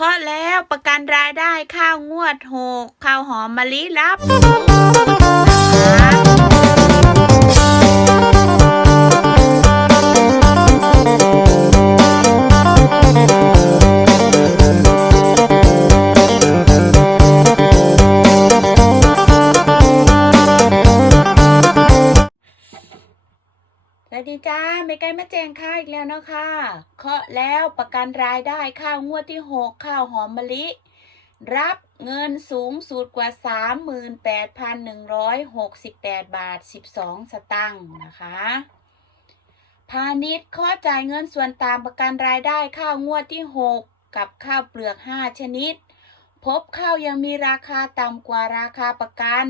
เคาะแล้วประกันรายได้ข้าวงวดหกข้าวหอมมะลิรับ ไม่ไกลมาแจ้งค่าอีกแล้วนะคะเคาะแล้วประกันรายได้ข้าวงวดที่หกข้าวหอมมะลิ รับเงินสูงสุดกว่า 38,168 บาท 12 สตังค์นะคะ พาณิชย์ข้อจ่ายเงินส่วนตางประกันรายได้ข้าวงวดที่ 6 กับข้าวเปลือก 5 ชนิด พบข้าวยังมีราคาต่ำกว่าราคาประกัน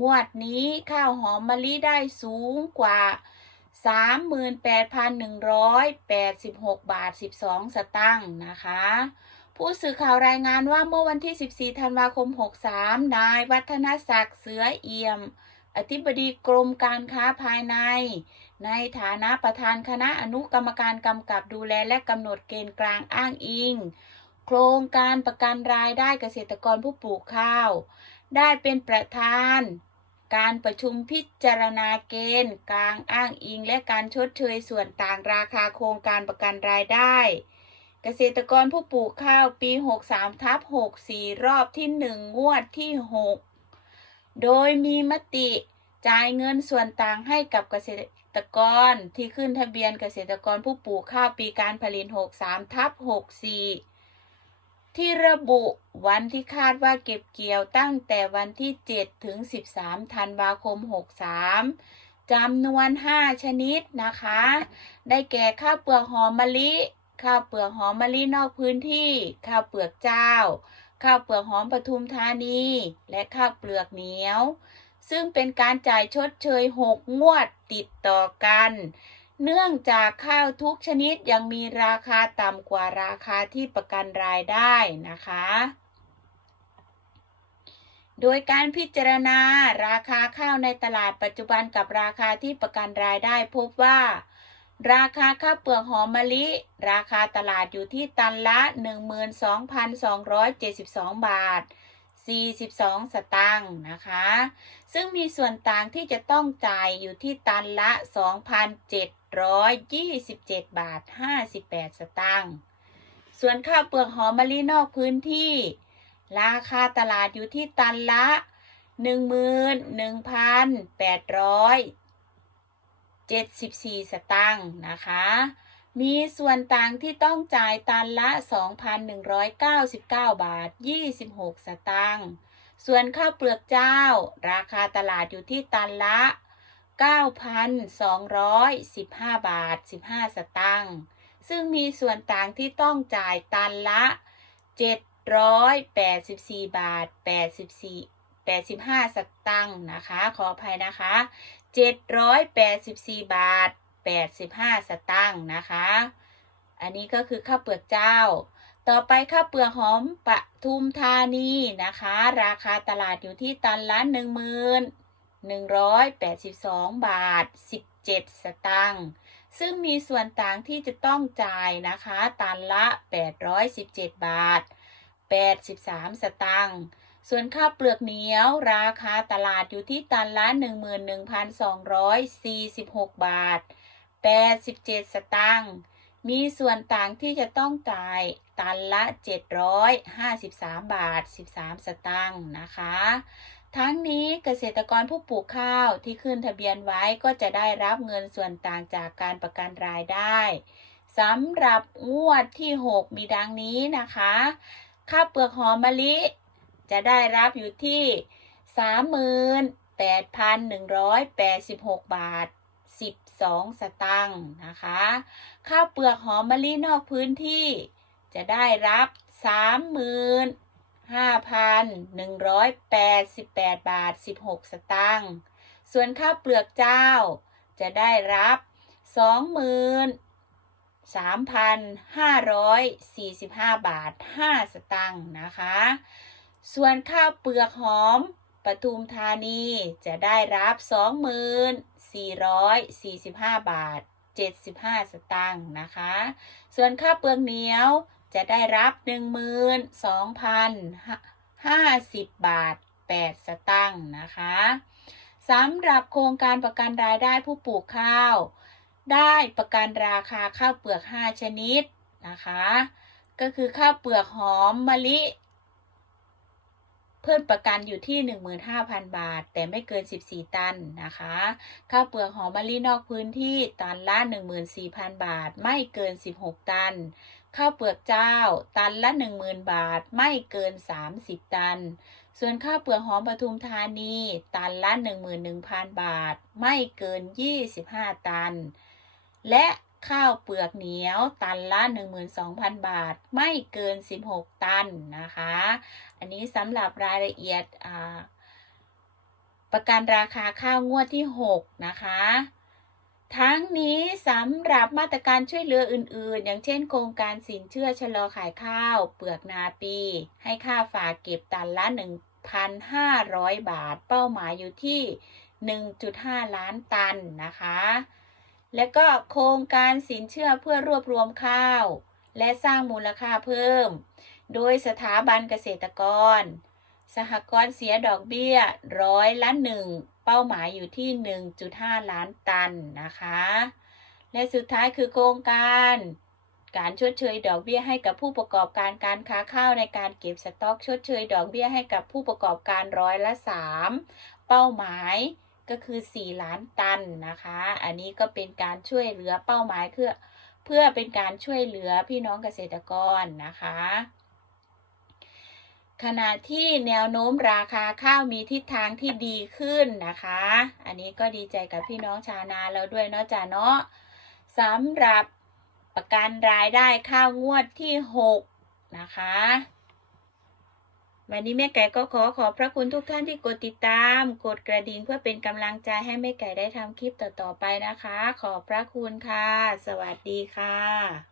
งวดนี้ข้าวหอมมะลิได้สูงกว่า 38,186 บาท 12 สตังค์นะคะ ผู้สื่อข่าวรายงานว่าเมื่อวันที่ 14 ธันวาคม 63 นายวัฒนศักดิ์เสือเอี่ยม อธิบดีกรมการค้าภายใน ในฐานะประธานคณะอนุกรรมการกำกับดูแลและกำหนดเกณฑ์กลางอ้างอิง โครงการประกันรายได้เกษตรกรผู้ปลูกข้าว ได้เป็นประธาน การประชุมพิจารณาเกณฑ์ กลางอ้างอิง และการชดเชยส่วนต่างราคาโครงการประกันรายได้ เกษตรกรผู้ปลูกข้าวปี 63ทับ64 รอบที่ 1 งวดที่ 6 โดยมีมติจ่ายเงินส่วนต่างให้กับเกษตรกรที่ขึ้นทะเบียนเกษตรกรผู้ปลูกข้าวปีการผลิต 63ทับ64 ที่ระบุวันที่คาดว่าเก็บเกี่ยวตั้งแต่วันที่ 7 ถึง 13 ธันวาคม 63 จำนวน 5 ชนิดนะคะ ได้แก่ข้าวเปลือกหอมมะลิ ข้าวเปลือกหอมมะลินอกพื้นที่ ข้าวเปลือกเจ้า ข้าวเปลือกหอมปทุมธานี และข้าวเปลือกเหนียว ซึ่งเป็นการจ่ายชดเชย 6 งวดติดต่อกัน เนื่องจากข้าวทุกชนิดยังมีราคาต่ำกว่าราคาที่ประกันรายได้นะคะ โดยการพิจารณาราคาข้าวในตลาดปัจจุบันกับราคาที่ประกันรายได้พบว่า ราคาข้าวเปลือกหอมมะลิ ราคาตลาดอยู่ที่ตันละ 12,272 บาท 42 สตางค์นะคะ ซึ่งมีส่วนต่างที่จะต้องจ่ายอยู่ที่ตันละ 2,727 บาท 58 สตางค์ ส่วนข้าวเปลือกหอมมะลินอกพื้นที่ ราคาตลาดอยู่ที่ตันละ 11,874 สตางค์นะคะ มีส่วนต่างที่ต้องจ่ายตันละ 2,199 บาท 26 สตางค์ ส่วนข้าวเปลือกเจ้า ราคาตลาดอยู่ที่ตันละ 9,215 บาท 15 สตางค์ ซึ่งมีส่วนต่างที่ต้องจ่ายตันละ 784 บาท 84 85 สตังค์นะคะ ขออภัยนะคะ 784 บาท 85 สตังค์นะคะ อันนี้ก็คือข้าวเปลือกเจ้า ต่อไปข้าวเปลือกหอมปทุมธานีนะคะ ราคาตลาดอยู่ที่ตันละ1182 บาท 17 สตังค์ซึ่งมีส่วนต่างที่จะต้องจ่ายนะคะ ตันละ 817 บาท 83 สตังค์ส่วนข้าวเปลือกเหนียวราคาตลาดอยู่ที่ตันละ 11,246 บาท 87 สตังค์มีส่วนต่างที่จะต้องจ่ายตันละ 753 บาท 13 สตังค์นะคะ ทั้งนี้เกษตรกรผู้ปลูกข้าวที่ขึ้นทะเบียนไว้ก็จะได้รับเงินส่วนต่างจากการประกันรายได้สำหรับงวดที่ 6 มีดังนี้นะคะ ข้าวเปลือกหอมมะลิ จะได้รับอยู่ที่ 38,186 บาท 12 สตังค์นะคะ ข้าวเปลือกหอมมะลินอกพื้นที่ จะได้รับ 35,188 บาท 16 สตังค์ส่วนข้าวเปลือกเจ้าจะได้รับ 23,545 บาท 5 สตังค์นะคะ ส่วนข้าวเปลือกหอมปทุมธานีจะได้รับ 445 บาท 75 สตังค์นะคะ ส่วนข้าวเปลือกเหนียวจะได้รับ 12,050 บาท 8 สตังค์นะคะสำหรับโครงการประกันรายได้ผู้ปลูกข้าว ได้ประกันราคาข้าวเปลือก 5 ชนิดนะคะ ก็คือข้าวเปลือกหอมมะลิ เพิ่มประกันอยู่ที่ 15,000 บาท แต่ไม่เกิน 14 ตันนะคะ ข้าวเปลือกหอมมะลินอกพื้นที่ตันละ 14,000 บาท ไม่เกิน 16 ตัน ข้าวเปลือกเจ้า ตันละ 10,000 บาท ไม่เกิน 30 ตัน ส่วนข้าวเปลือกหอมปทุมธานี ตันละ 11,000 บาท ไม่เกิน 25 ตัน และ ข้าวเปลือกเหนียวตันละ 12,000 บาท ไม่เกิน 16 ตันนะคะ อันนี้สำหรับรายละเอียดประกันราคาข้าวงวดที่ 6 นะคะ ทั้งนี้สำหรับมาตรการช่วยเหลืออื่น ๆ อย่างเช่นโครงการสินเชื่อชะลอขายข้าว เปลือกนาปี ให้ค่าฝากเก็บตันละ 1,500 บาท เป้าหมายอยู่ที่ 1.5 ล้านตันนะคะ และก็โครงการสินเชื่อเพื่อรวบรวมข้าว และสร้างมูลค่าเพิ่ม โดยสถาบันเกษตรกร สหกรณ์เสียดอกเบี้ยร้อยละหนึ่งเป้าหมายอยู่ที่ 1.5 ล้านตันนะคะ และสุดท้ายคือโครงการการชดเชยดอกเบี้ยให้กับผู้ประกอบการการค้าข้าวในการเก็บสต็อกชดเชยดอกเบี้ยให้กับผู้ประกอบการร้อยละ 3 เป้าหมาย ก็คือ 4 ล้านตันนะคะ อันนี้ก็เป็นการช่วยเหลือเป้าหมายเพื่อเพื่อเป็นการช่วยเหลือพี่น้องเกษตรกรนะคะ ขณะที่แนวโน้มราคาข้าวมีทิศทางที่ดีขึ้นนะคะ อันนี้ก็ดีใจกับพี่น้องชาวนาแล้วด้วยเนาะจ้าเนาะสำหรับประกันรายได้ข้าวงวดที่ 6 นะคะ วันนี้แม่ไก่ก็ขอขอบพระคุณทุกท่านที่กดติดตาม กดกระดิ่งเพื่อเป็นกำลังใจให้แม่ไก่ได้ทำคลิปต่อๆไปนะคะ ขอบพระคุณค่ะ สวัสดีค่ะ